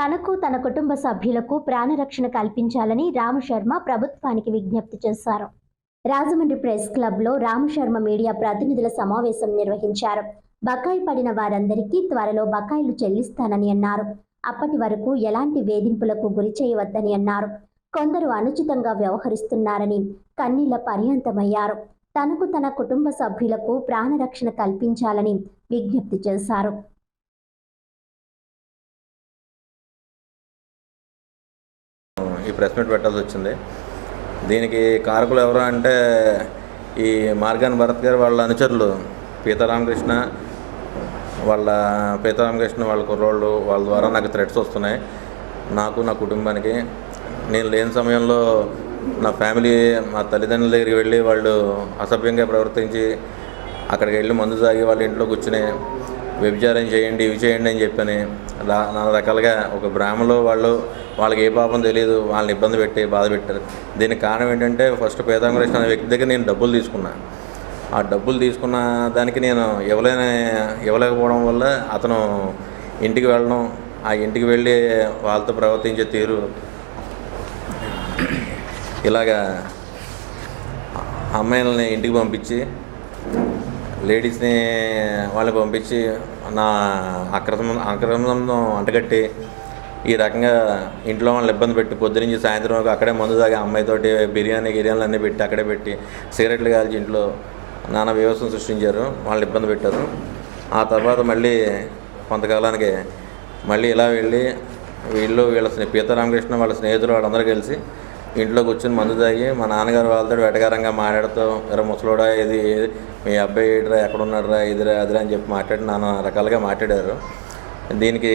తనకు తన కుటుంబ సభ్యులకు ప్రాణరక్షణ కల్పించాలని రామశర్మ ప్రభుత్వానికి విజ్ఞప్తి చేశారు. రాజమండ్రి ప్రెస్ క్లబ్లో రామశర్మ మీడియా ప్రతినిధుల సమావేశం నిర్వహించారు. బకాయి పడిన వారందరికీ త్వరలో బకాయిలు చెల్లిస్తానని అన్నారు. అప్పటి వరకు ఎలాంటి వేధింపులకు గురి చేయవద్దని అన్నారు. కొందరు అనుచితంగా వ్యవహరిస్తున్నారని కన్నీళ్ళ పర్యంతమయ్యారు. తనకు తన కుటుంబ సభ్యులకు ప్రాణరక్షణ కల్పించాలని విజ్ఞప్తి చేశారు. ఈ ప్రెస్ మీట్ పెట్టాల్సి వచ్చింది. దీనికి కారకులు ఎవరు అంటే ఈ మార్గాన్ భరత్ గారు వాళ్ళ అనుచరులు పీతారామకృష్ణ వాళ్ళ పీతారామకృష్ణ వాళ్ళ కుర్రోళ్ళు వాళ్ళ ద్వారా నాకు థ్రెడ్స్ వస్తున్నాయి. నాకు నా కుటుంబానికి. నేను లేని సమయంలో నా ఫ్యామిలీ మా తల్లిదండ్రుల దగ్గరికి వెళ్ళి వాళ్ళు అసభ్యంగా ప్రవర్తించి అక్కడికి వెళ్ళి మందు తాగి వాళ్ళ ఇంట్లో కూర్చుని వ్యభిచారం చేయండి ఇవి చేయండి అని చెప్పని లా నానా రకాలుగా ఒక బ్రాహ్మణులు వాళ్ళు వాళ్ళకి ఏ పాపం తెలియదు వాళ్ళని ఇబ్బంది పెట్టి బాధ పెట్టారు. దీనికి కారణం ఏంటంటే ఫస్ట్ పేదాంకృష్ణ అనే వ్యక్తి దగ్గర నేను డబ్బులు తీసుకున్నా. ఆ డబ్బులు తీసుకున్న దానికి నేను ఇవ్వలేని ఇవ్వలేకపోవడం వల్ల అతను ఇంటికి వెళ్ళడం ఆ ఇంటికి వెళ్ళి వాళ్ళతో ప్రవర్తించే తీరు ఇలాగా అమ్మాయిలని ఇంటికి పంపించి లేడీస్ని వాళ్ళని పంపించి నా అక్రమం అక్రమంలో అంటగట్టి ఈ రకంగా ఇంట్లో వాళ్ళని ఇబ్బంది పెట్టి పొద్దునుంచి సాయంత్రం వరకు అక్కడే మందు తాగి అమ్మాయితోటి బిర్యానీ గిర్యానీలు అన్నీ పెట్టి అక్కడే పెట్టి సిగరెట్లు కాల్చి ఇంట్లో నానా వ్యవస్థను సృష్టించారు. వాళ్ళని ఇబ్బంది పెట్టారు. ఆ తర్వాత మళ్ళీ కొంతకాలానికి మళ్ళీ ఇలా వెళ్ళి వీళ్ళు వీళ్ళ స్నే- పీతారామకృష్ణ వాళ్ళ స్నేహితులు వాళ్ళందరూ కలిసి ఇంట్లో కూర్చొని మందు తాగి మా నాన్నగారు వాళ్ళతో వెటకారంగా మాట్లాడుతూ ఎరా ముసలోడా ఇది మీ అబ్బాయి ఏడురా ఎక్కడ ఉన్నాడురా ఇదిరా అదిరా అని చెప్పి మాట్లాడి నానా రకాలుగా మాట్లాడారు. దీనికి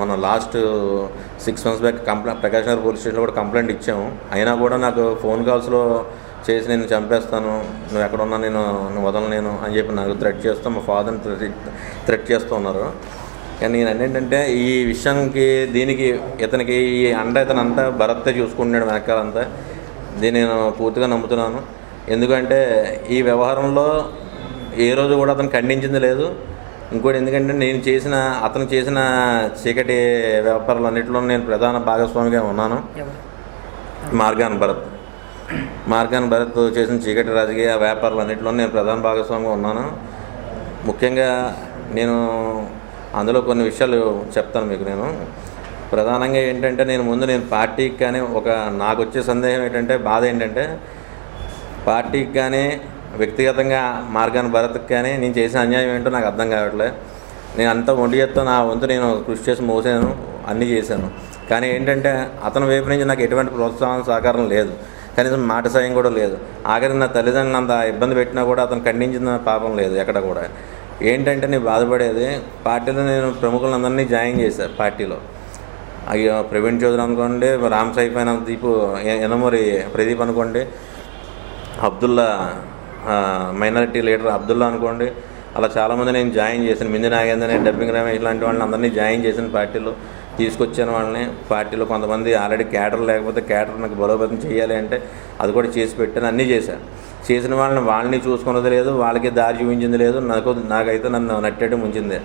మనం last six months back complaint Prakash Nagar police స్టేషన్లో కూడా కంప్లైంట్ ఇచ్చాము. అయినా కూడా నాకు ఫోన్ కాల్స్లో చేసి నేను చంపేస్తాను నువ్వు ఎక్కడ ఉన్నా నేను నువ్వు వదలను నేను అని చెప్పి నాకు థ్రెట్ చేస్తూ మా ఫాదర్ని థ్రెట్ చేస్తూ ఉన్నారు. నేను ఏంటంటే ఈ విషయానికి దీనికి ఇతనికి ఈ అండ ఇతను అంతా భరత్తే చూసుకుంటున్నాడు వెనకాలంతా. దీన్ని నేను పూర్తిగా నమ్ముతున్నాను. ఎందుకంటే ఈ వ్యవహారంలో ఏ రోజు కూడా అతను ఖండించింది లేదు. ఇంకోటి ఎందుకంటే నేను చేసిన అతను చేసిన చీకటి వ్యాపారాలన్నింటిలో నేను ప్రధాన భాగస్వామిగా ఉన్నాను. మార్గాన్ భరత్. మార్గాన్ భరత్ చేసిన చీకటి రాజకీయ వ్యాపారాలన్నింటిలో నేను ప్రధాన భాగస్వామిగా ఉన్నాను. ముఖ్యంగా నేను అందులో కొన్ని విషయాలు చెప్తాను మీకు నేను. ప్రధానంగా ఏంటంటే నేను ముందు నేను పార్టీకి కానీ ఒక నాకు వచ్చే సందేహం ఏంటంటే బాధ ఏంటంటే పార్టీకి కానీ వ్యక్తిగతంగా మార్గాన్ భరత్కి కానీ నేను చేసిన అన్యాయం ఏంటో నాకు అర్థం కావట్లేదు నేను అంత ఒంటి చేస్తా నా వంతు నేను కృషి చేసి మోసాను అన్నీ చేశాను. కానీ ఏంటంటే అతని వైపు నుంచి నాకు ఎటువంటి ప్రోత్సాహం సహకారం లేదు. కనీసం మాట సాయం కూడా లేదు. ఆఖరి నా తల్లిదండ్రులు అంత ఇబ్బంది పెట్టినా కూడా అతను ఖండించిన పాపం లేదు ఎక్కడ కూడా. ఏంటంటే నేను బాధపడేది పార్టీలో నేను ప్రముఖులందరినీ జాయిన్ చేశాను పార్టీలో. అయ్యో ప్రవీణ్ చౌదరి అనుకోండి రామ్ సాయి అయిన దీపు ఎనమూరి ప్రదీప్ అనుకోండి అబ్దుల్లా మైనారిటీ లీడర్ అబ్దుల్లా అనుకోండి అలా చాలామంది నేను జాయిన్ చేశాను. మింది నాగేంద్ర డబ్బింగ్ రమేష్ ఇలాంటి వాళ్ళని అందరినీ జాయిన్ చేసిన పార్టీలో. తీసుకొచ్చాను వాళ్ళని పార్టీలో కొంతమంది ఆల్రెడీ క్యాడర్ లేకపోతే క్యాడర్ నాకు బలోపేతం చేయాలి అంటే అది కూడా చేసి పెట్టాను అన్నీ చేశాను. చేసిన వాళ్ళని వాళ్ళని చూసుకున్నది లేదు వాళ్ళకి దారి చూపించింది లేదు నాకు నాకైతే నన్ను నట్టేయడం ఉంచింది